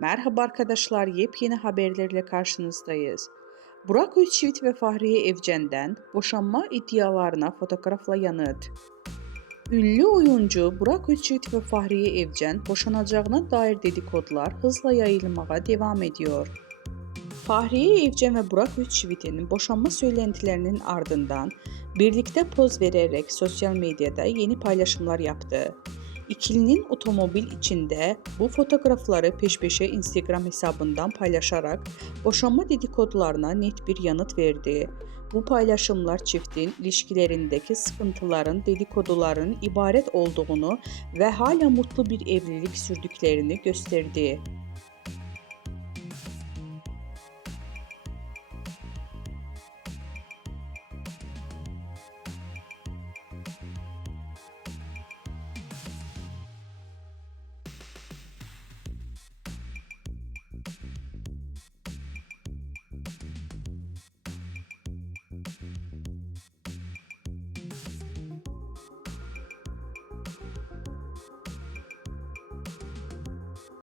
Merhaba arkadaşlar, yepyeni haberlerle karşınızdayız. Burak Özçivit ve Fahriye Evcen'den boşanma iddialarına fotoğrafla yanıt. Ünlü oyuncu Burak Özçivit ve Fahriye Evcen boşanacağına dair dedikodular hızla yayılmaya devam ediyor. Fahriye Evcen ve Burak Özçivit'in boşanma söylentilerinin ardından birlikte poz vererek sosyal medyada yeni paylaşımlar yaptı. İkilinin otomobil içinde bu fotoğrafları peş peşe Instagram hesabından paylaşarak boşanma dedikodularına net bir yanıt verdi. Bu paylaşımlar çiftin ilişkilerindeki sıkıntıların dedikoduların ibaret olduğunu ve hala mutlu bir evlilik sürdüklerini gösterdi.